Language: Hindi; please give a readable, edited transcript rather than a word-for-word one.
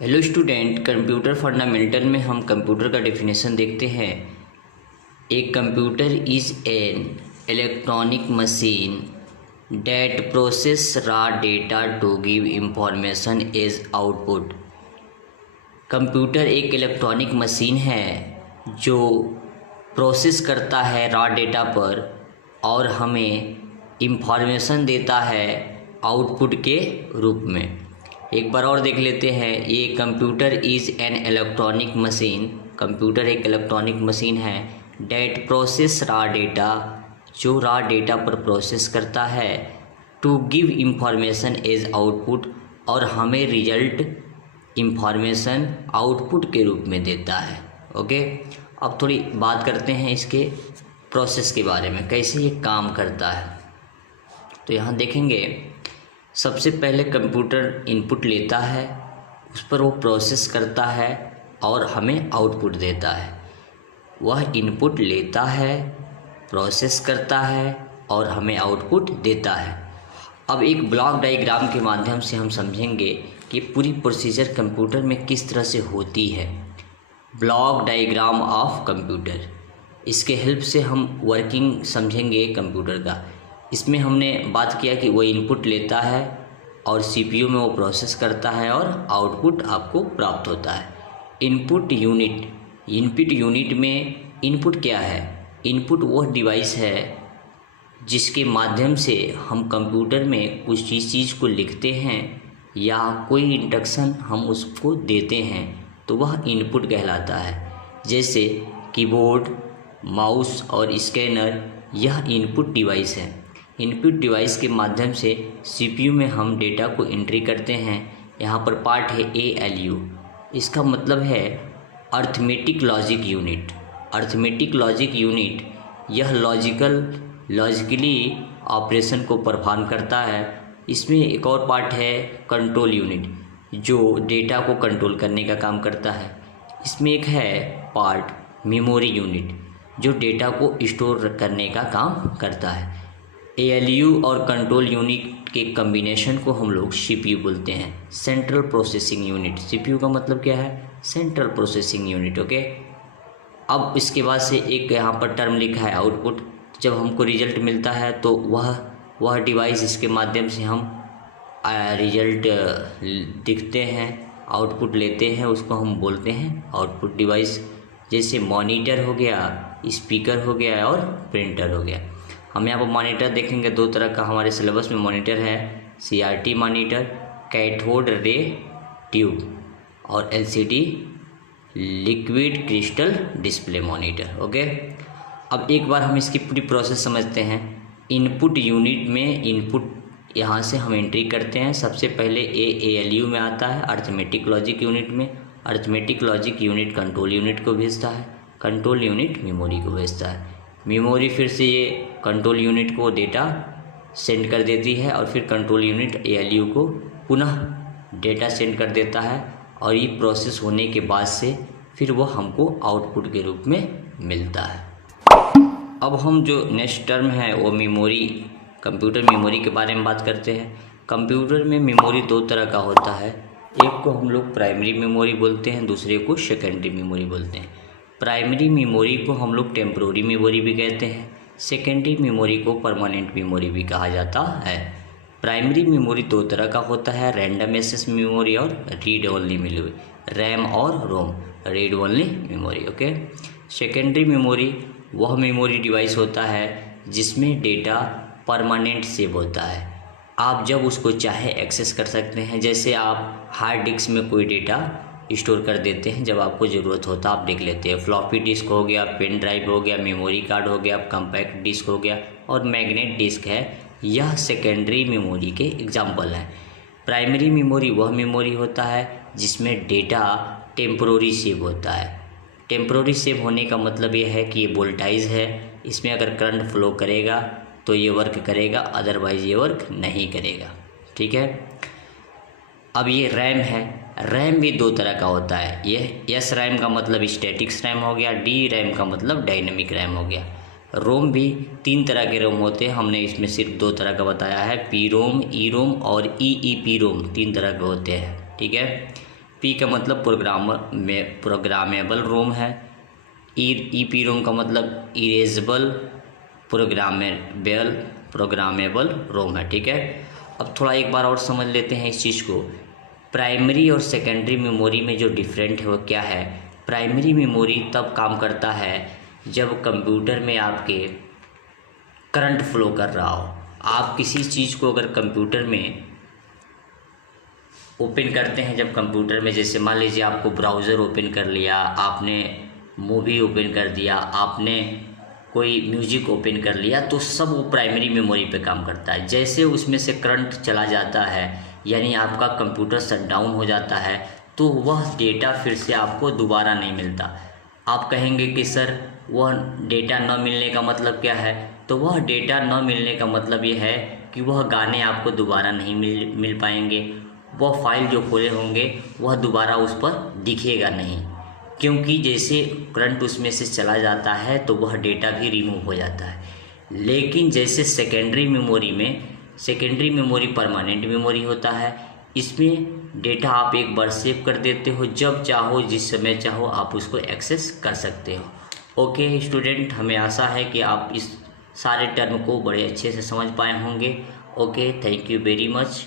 हेलो स्टूडेंट, कंप्यूटर फंडामेंटल में हम कंप्यूटर का डेफिनेशन देखते हैं। एक computer is an electronic machine that process raw data to give information as output. Computer एक इलेक्ट्रॉनिक मशीन है जो प्रोसेस करता है रॉ डेटा पर और हमें इंफॉर्मेशन देता है आउटपुट के रूप में। एक बार और देख लेते हैं। ये computer is an electronic machine, computer एक इलेक्ट्रॉनिक मशीन है डेट प्रोसेस रॉ डेटा, जो रॉ डेटा पर प्रोसेस करता है, to give information as output, और हमें रिजल्ट इंफॉर्मेशन आउटपुट के रूप में देता है। ओके, अब थोड़ी बात करते हैं इसके प्रोसेस के बारे में, कैसे ये काम करता है। तो यहाँ देखेंगे, सबसे पहले कंप्यूटर इनपुट लेता है, उस पर वो प्रोसेस करता है और हमें आउटपुट देता है। वह इनपुट लेता है, प्रोसेस करता है और हमें आउटपुट देता है। अब एक ब्लॉक डायग्राम के माध्यम से हम समझेंगे कि पूरी प्रोसीजर कंप्यूटर में किस तरह से होती है। ब्लॉक डायग्राम ऑफ कंप्यूटर, इसके हेल्प से हम वर्किंग समझेंगे कंप्यूटर का। इसमें हमने बात किया कि वो इनपुट लेता है और सीपीयू में वो प्रोसेस करता है और आउटपुट आपको प्राप्त होता है। इनपुट यूनिट में इनपुट क्या है? इनपुट वह डिवाइस है जिसके माध्यम से हम कंप्यूटर में कुछ चीज़ को लिखते हैं या कोई इंस्ट्रक्शन हम उसको देते हैं, तो वह इनपुट कहलाता है। जैसे कीबोर्ड, माउस और स्कैनर, यह इनपुट डिवाइस है। इनपुट डिवाइस के माध्यम से सीपीयू में हम डेटा को एंट्री करते हैं। यहाँ पर पार्ट है ALU, इसका मतलब है arithmetic logic unit. Arithmetic logic unit यह लॉजिकली ऑपरेशन को परफॉर्म करता है। इसमें एक और पार्ट है कंट्रोल यूनिट, जो डेटा को कंट्रोल करने का काम करता है। इसमें एक है पार्ट मेमोरी यूनिट, जो डेटा को स्टोर करने का काम करता है। ALU और कंट्रोल यूनिट के कम्बिनेशन को हम लोग CPU बोलते हैं, सेंट्रल प्रोसेसिंग यूनिट। CPU का मतलब क्या है? Central processing unit. ओके, अब इसके बाद से एक यहाँ पर टर्म लिखा है आउटपुट। जब हमको रिजल्ट मिलता है तो वह डिवाइस, इसके माध्यम से हम रिजल्ट दिखते हैं, आउटपुट लेते हैं, उसको हम बोलते हैं आउटपुट डिवाइस। जैसे मॉनिटर हो गया, स्पीकर हो गया और प्रिंटर हो गया। हम यहाँ पर मॉनिटर देखेंगे, दो तरह का हमारे सिलेबस में मॉनिटर है। CRT monitor, cathode ray tube, और LCD liquid crystal display monitor. Okay, अब एक बार हम इसकी पूरी प्रोसेस समझते हैं। इनपुट यूनिट में इनपुट यहाँ से हम एंट्री करते हैं। सबसे पहले ALU में आता है, अर्थमेटिक लॉजिक यूनिट में। Arithmetic logic unit control unit को भेजता है, कंट्रोल यूनिट मेमोरी को भेजता है। मेमोरी फिर से ये कंट्रोल यूनिट को डेटा सेंड कर देती है और फिर कंट्रोल यूनिट ALU को पुनः डेटा सेंड कर देता है, और ये प्रोसेस होने के बाद से फिर वो हमको आउटपुट के रूप में मिलता है। अब हम जो नेक्स्ट टर्म है वो मेमोरी, कंप्यूटर मेमोरी के बारे में बात करते हैं। कंप्यूटर में मेमोरी दो तरह का होता है। एक को हम लोग प्राइमरी मेमोरी बोलते हैं, दूसरे को सेकेंडरी मेमोरी बोलते हैं। प्राइमरी मेमोरी को हम लोग टेम्पोररी मेमोरी भी कहते हैं। सेकेंडरी मेमोरी को परमानेंट मेमोरी भी कहा जाता है। प्राइमरी मेमोरी दो तरह का होता है, रैंडम एक्सेस मेमोरी और रीड ओनली मेमोरी, रैम और ROM, read only memory. Okay, secondary memory वह मेमोरी डिवाइस होता है जिसमें डेटा परमानेंट सेव होता है। आप जब उसको चाहे एक्सेस कर सकते हैं। जैसे आप हार्ड डिस्क में कोई डेटा स्टोर कर देते हैं, जब आपको ज़रूरत होता आप देख लेते हैं। फ्लॉपी डिस्क हो गया, पेन ड्राइव हो गया, मेमोरी कार्ड हो गया, कॉम्पैक्ट डिस्क हो गया और मैग्नेट डिस्क है। यह सेकेंडरी मेमोरी के एग्जाम्पल हैं। प्राइमरी मेमोरी वह मेमोरी होता है जिसमें डेटा टेम्पोररी सेव होता है। टेम्पोररी सेव होने का मतलब यह है कि ये वोल्टाइज है, इसमें अगर करंट फ्लो करेगा तो ये वर्क करेगा, अदरवाइज ये वर्क नहीं करेगा। ठीक है, अब ये रैम है। रैम भी दो तरह का होता है। यह एस रैम का मतलब स्टैटिक रैम हो गया, डी रैम का मतलब डायनेमिक रैम हो गया। रोम भी तीन तरह के रोम होते हैं, हमने इसमें सिर्फ दो तरह का बताया है, पी रोम, ई रोम और EEP रोम, तीन तरह के होते हैं। ठीक है, पी का मतलब प्रोग्रामेबल रोम है, EEPROM का मतलब इरेजेबल प्रोग्रामेबल रोम है। ठीक है, अब थोड़ा एक बार और समझ लेते हैं इस चीज़ को। प्राइमरी और सेकेंडरी मेमोरी में जो डिफरेंट है वो क्या है। प्राइमरी मेमोरी तब काम करता है जब कंप्यूटर में आपके करंट फ्लो कर रहा हो। आप किसी चीज़ को अगर कंप्यूटर में ओपन करते हैं, जब कंप्यूटर में जैसे मान लीजिए आपको ब्राउज़र ओपन कर लिया, आपने मूवी ओपन कर दिया, आपने कोई म्यूजिक ओपन कर लिया, तो सब वो प्राइमरी मेमोरी पे काम करता है। जैसे उसमें से करंट चला जाता है, यानी आपका कंप्यूटर शट डाउन हो जाता है, तो वह डेटा फिर से आपको दोबारा नहीं मिलता। आप कहेंगे कि सर वह डेटा न मिलने का मतलब क्या है, तो वह डेटा न मिलने का मतलब ये है कि वह गाने आपको दोबारा नहीं मिल पाएंगे, वह फाइल जो खोले होंगे वह दोबारा उस पर दिखेगा नहीं, क्योंकि जैसे करंट उसमें से चला जाता है तो वह डेटा भी रिमूव हो जाता है। लेकिन जैसे सेकेंडरी मेमोरी परमानेंट मेमोरी होता है, इसमें डेटा आप एक बार सेव कर देते हो, जब चाहो जिस समय चाहो आप उसको एक्सेस कर सकते हो। ओके स्टूडेंट, हमें आशा है कि आप इस सारे टर्म को बड़े अच्छे से समझ पाए होंगे। Okay, thank you very much.